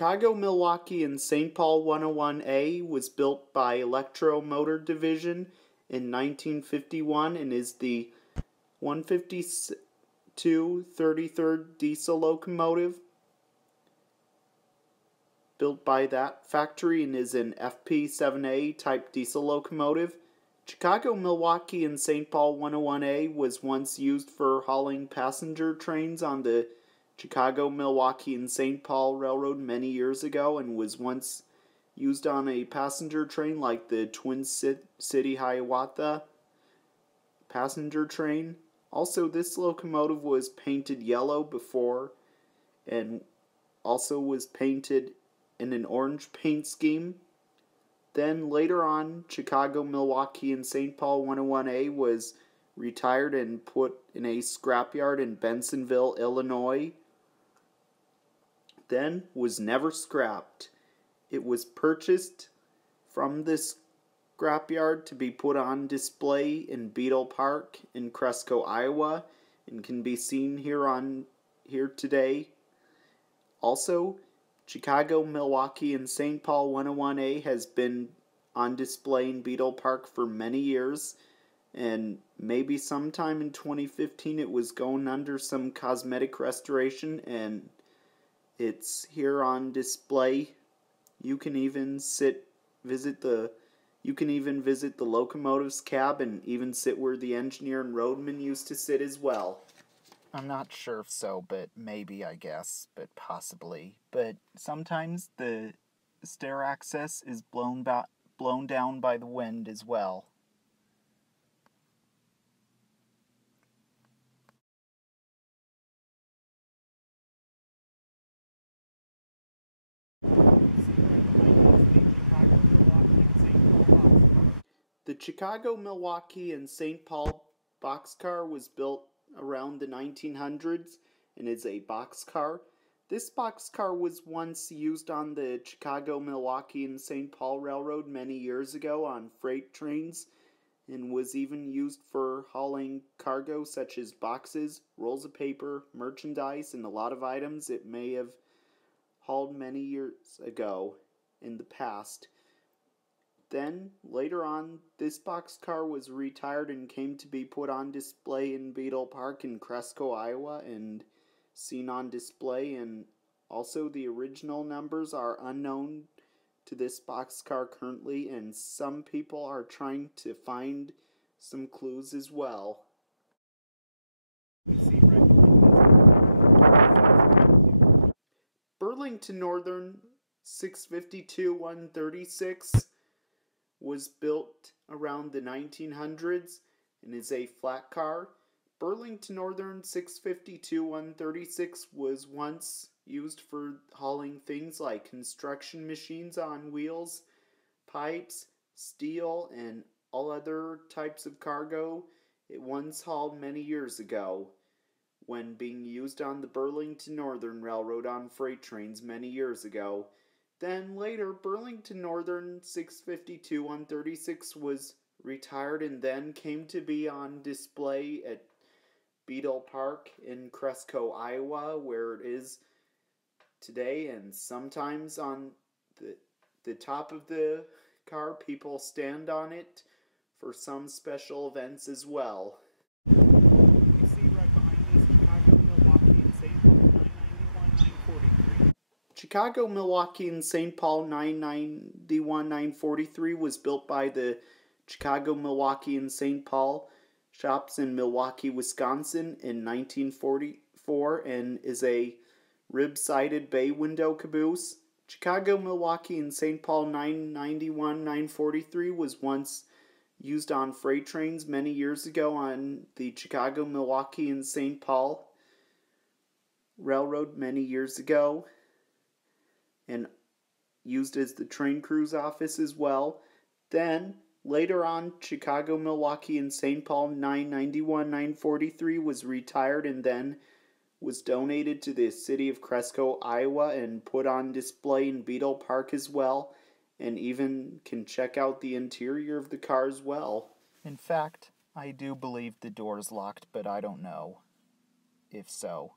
Chicago, Milwaukee, and St. Paul 101A was built by Electro Motor Division in 1951 and is the 152 33rd diesel locomotive built by that factory and is an FP7A type diesel locomotive. Chicago, Milwaukee, and St. Paul 101A was once used for hauling passenger trains on the Chicago, Milwaukee, and St. Paul Railroad many years ago and was once used on a passenger train like the Twin City Hiawatha passenger train. Also, this locomotive was painted yellow before and also was painted in an orange paint scheme. Then later on, Chicago, Milwaukee, and St. Paul 101A was retired and put in a scrapyard in Bensonville, Illinois. Then was never scrapped. It was purchased from this scrapyard to be put on display in Beadle Park in Cresco, Iowa, and can be seen here today. Also, Chicago, Milwaukee, and St. Paul 101A has been on display in Beadle Park for many years, and maybe sometime in 2015 it was going under some cosmetic restoration, and it's here on display. You can even visit the locomotive's cab and even sit where the engineer and roadman used to sit as well. I'm not sure if so, but maybe, I guess, but possibly. But sometimes the stair access is blown down by the wind as well. The Chicago, Milwaukee, and St. Paul boxcar was built around the 1900s and is a boxcar. This boxcar was once used on the Chicago, Milwaukee, and St. Paul Railroad many years ago on freight trains and was even used for hauling cargo such as boxes, rolls of paper, merchandise, and a lot of items it may have hauled many years ago in the past. Then, later on, this boxcar was retired and came to be put on display in Beadle Park in Cresco, Iowa, and seen on display, and also the original numbers are unknown to this boxcar currently, and some people are trying to find some clues as well. Burlington Northern 652-136 was built around the 1900s and is a flat car. Burlington Northern 652-136 was once used for hauling things like construction machines on wheels, pipes, steel, and all other types of cargo. It once hauled many years ago when being used on the Burlington Northern Railroad on freight trains many years ago. Then later, Burlington Northern 652-136 was retired and then came to be on display at Beadle Park in Cresco, Iowa, where it is today. And sometimes on the top of the car, people stand on it for some special events as well. Chicago, Milwaukee, and St. Paul 991-943 was built by the Chicago, Milwaukee, and St. Paul shops in Milwaukee, Wisconsin in 1944 and is a rib-sided bay window caboose. Chicago, Milwaukee, and St. Paul 991-943 was once used on freight trains many years ago on the Chicago, Milwaukee, and St. Paul Railroad many years ago, and used as the train crew's office as well. Then, later on, Chicago, Milwaukee, and St. Paul 991-943 was retired and then was donated to the city of Cresco, Iowa, and put on display in Beadle Park as well, and even can check out the interior of the car as well. In fact, I do believe the door is locked, but I don't know if so.